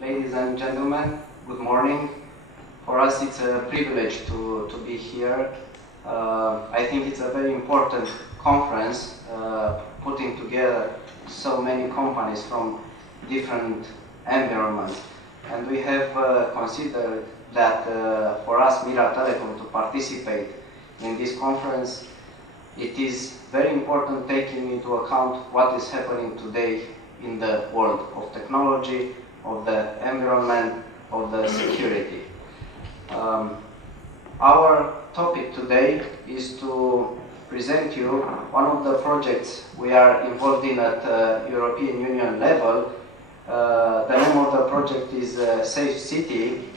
Ladies and gentlemen, good morning. For us it's a privilege to be here. I think it's a very important conference putting together so many companies from different environments. And we have considered that for us, Mira Telecom, to participate in this conference, it is very important taking into account what is happening today in the world of technology, of the environment, of the security. Our topic today is to present you one of the projects we are involved in at European Union level. The name of the project is SafeCity.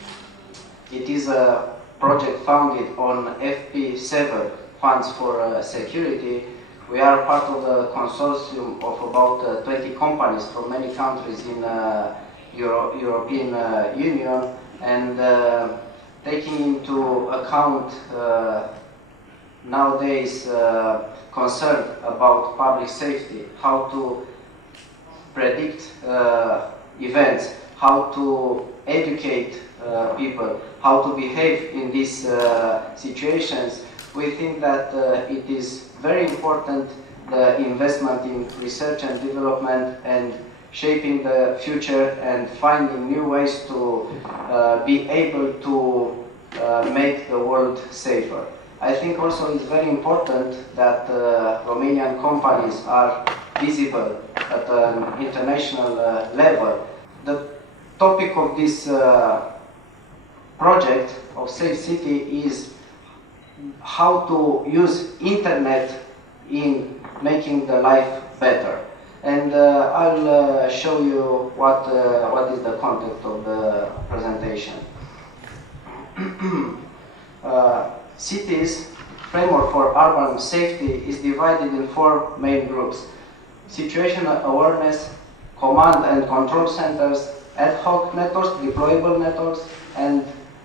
It is a project founded on FP7 funds for security. We are part of the consortium of about 20 companies from many countries in European Union, and taking into account nowadays concern about public safety, how to predict events, how to educate people, how to behave in these situations, we think that it is very important the investment in research and development and shaping the future and finding new ways to be able to make the world safer. I think also it's very important that Romanian companies are visible at an international level. The topic of this project of SafeCity is how to use internet in making the life better. And I'll show you what is the content of the presentation. Cities framework for urban safety is divided in 4 main groups: situational awareness, command and control centers, ad hoc networks, deployable networks, and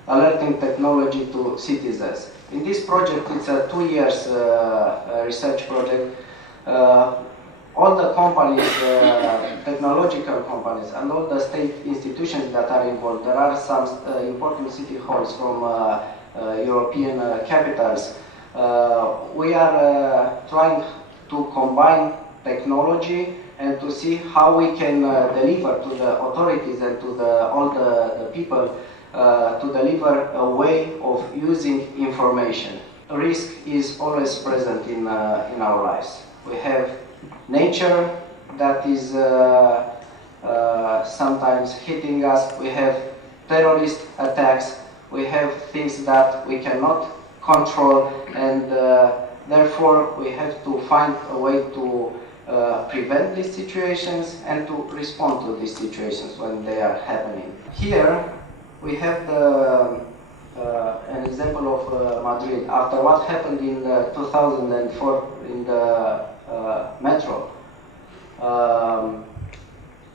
alerting technology to citizens. In this project, it's a 2 years research project. All the companies, technological companies, and all the state institutions that are involved. There are some important city halls from European capitals. We are trying to combine technology and to see how we can deliver to the authorities and to all the people to deliver a way of using information. Risk is always present in our lives. We have nature that is sometimes hitting us. We have terrorist attacks. We have things that we cannot control, and therefore we have to find a way to prevent these situations and to respond to these situations when they are happening. Here we have an example of Madrid. After what happened in 2004 in the metro,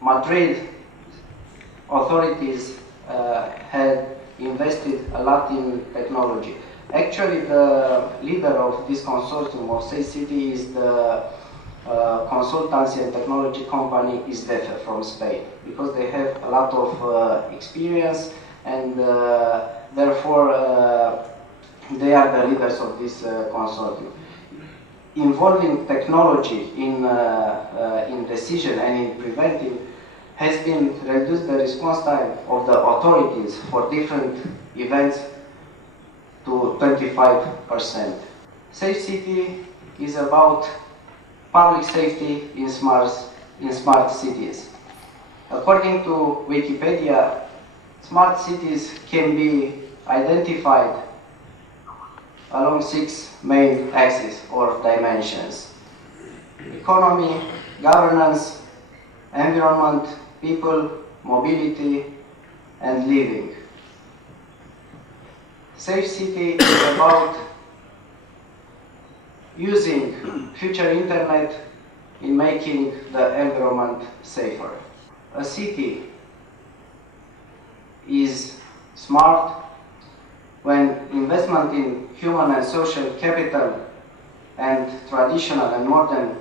Madrid authorities had invested a lot in technology. Actually, the leader of this consortium of SafeCity is the consultancy and technology company ISDEFE from Spain, because they have a lot of experience, and therefore they are the leaders of this consortium. Involving technology in decision and in preventing has been reduced the response time of the authorities for different events to 25%. SafeCity is about public safety in smart cities. According to Wikipedia, smart cities can be identified along 6 main axes or dimensions: economy, governance, environment, people, mobility, and living. SafeCity is about using future internet in making the environment safer. A city is smart when investment in human and social capital and traditional and modern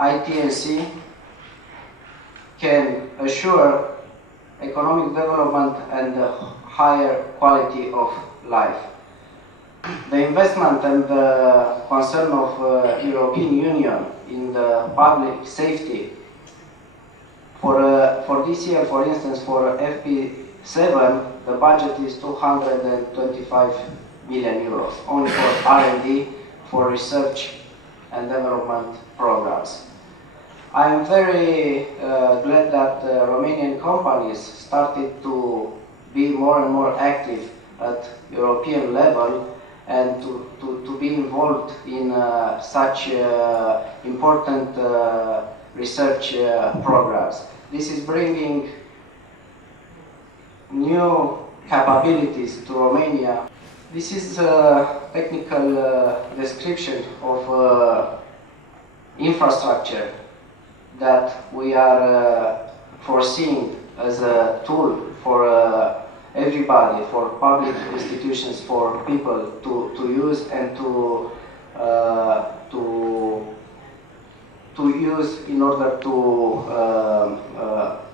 IT&C can assure economic development and higher quality of life. The investment and the concern of European Union in the public safety for this year, for instance, for FP7, the budget is 225 million euros, only for R&D, for research and development programs. I am very glad that Romanian companies started to be more and more active at European level and to be involved in such important research programs. This is bringing new capabilities to Romania. This is a technical description of infrastructure that we are foreseeing as a tool for everybody, for public institutions, for people to use and to use in order to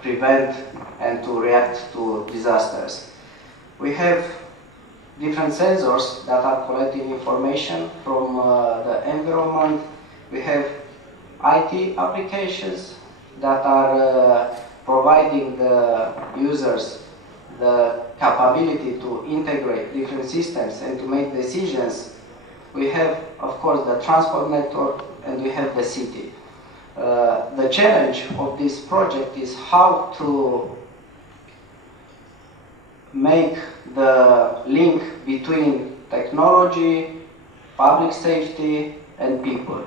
prevent and to react to disasters. We have different sensors that are collecting information from the environment. We have IT applications that are providing the users the capability to integrate different systems and to make decisions. We have, of course, the transport network and we have the city. The challenge of this project is how to make the link between technology, public safety and people.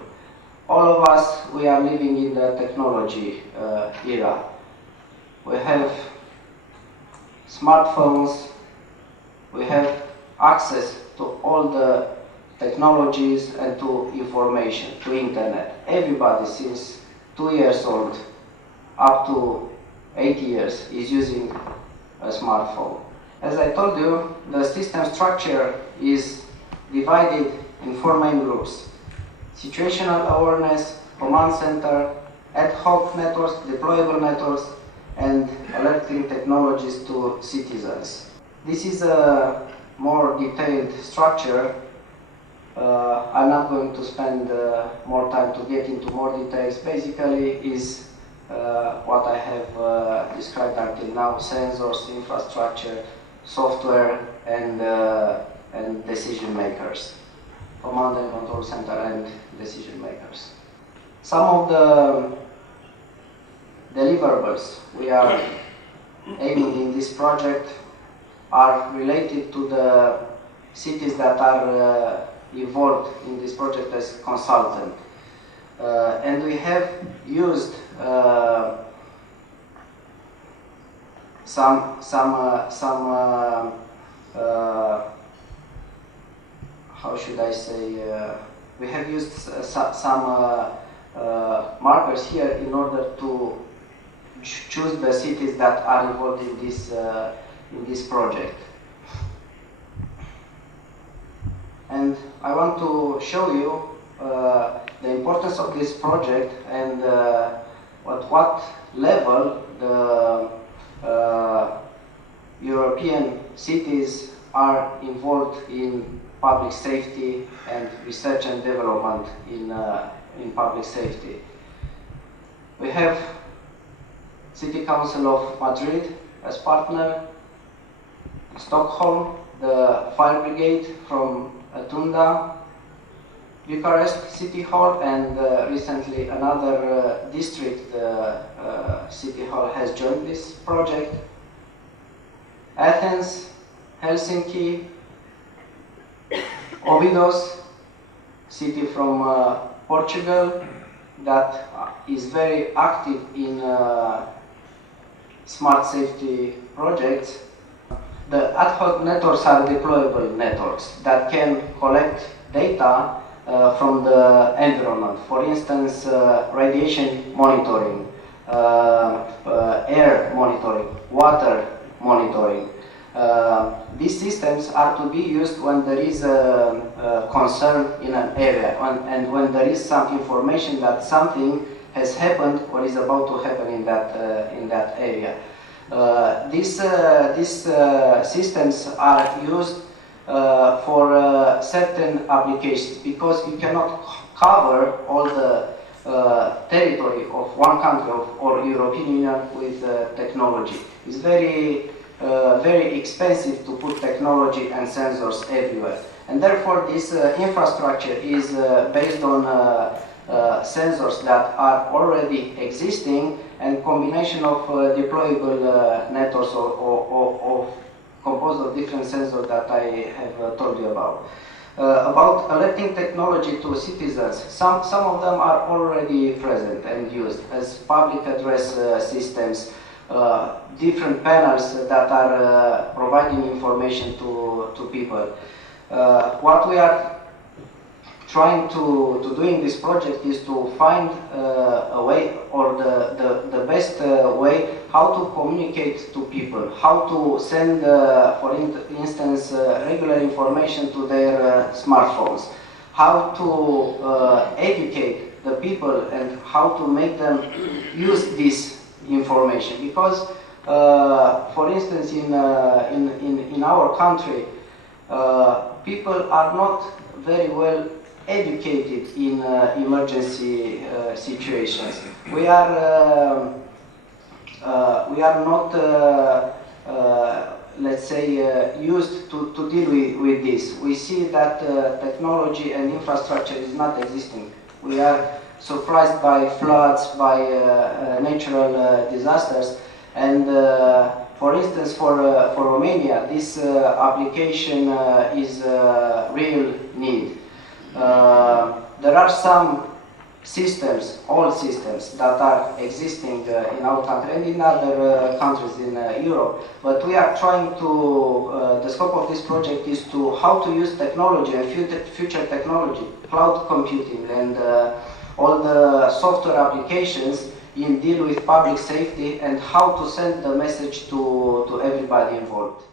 All of us, we are living in the technology era. We have smartphones, we have access to all the technologies and to information, to internet. Everybody since 2 years old up to 80 years is using a smartphone. As I told you, the system structure is divided in 4 main groups: situational awareness, command center, ad hoc networks, deployable networks, and alerting technologies to citizens. This is a more detailed structure. I'm not going to spend more time to get into more details. Basically is what I have described until now: sensors, infrastructure, software, and decision makers. Command and control center and decision makers. Some of the deliverables we are aiming in this project are related to the cities that are involved in this project as consultant. And we have used how should I say, we have used some markers here in order to choose the cities that are involved in this project. And I want to show you the importance of this project and at what level the European cities are involved in public safety and research and development in public safety. We have City Council of Madrid as partner, Stockholm, the Fire Brigade from Tunda, Bucharest City Hall, and recently another district City Hall has joined this project. Athens, Helsinki, Ovidos, city from Portugal that is very active in smart safety projects. The ad hoc networks are deployable networks that can collect data from the environment. For instance, radiation monitoring, air monitoring, water monitoring. These systems are to be used when there is a concern in an area and when there is some information that something has happened or is about to happen in that area. These systems are used for certain applications, because you cannot cover all the territory of one country or European Union with technology. It's very expensive to put technology and sensors everywhere. And therefore this infrastructure is based on sensors that are already existing, and combination of deployable networks or composed of different sensors that I have told you about. About alerting technology to citizens, some of them are already present and used as public address systems, different panels that are providing information to people. What we are trying to do in this project is to find a way, or the best way, how to communicate to people, how to send, for instance, regular information to their smartphones, how to educate the people and how to make them use this information. Because, for instance, in our country, people are not very well educated in emergency situations. We are not, let's say, used to deal with this. We see that technology and infrastructure is not existing. We are surprised by floods, by natural disasters, and for instance, for Romania, this application is a real need. There are some systems, old systems, that are existing in our country and in other countries in Europe, but we are trying to, the scope of this project is to how to use technology and future technology, cloud computing and all the software applications in deal with public safety, and how to send the message to everybody involved.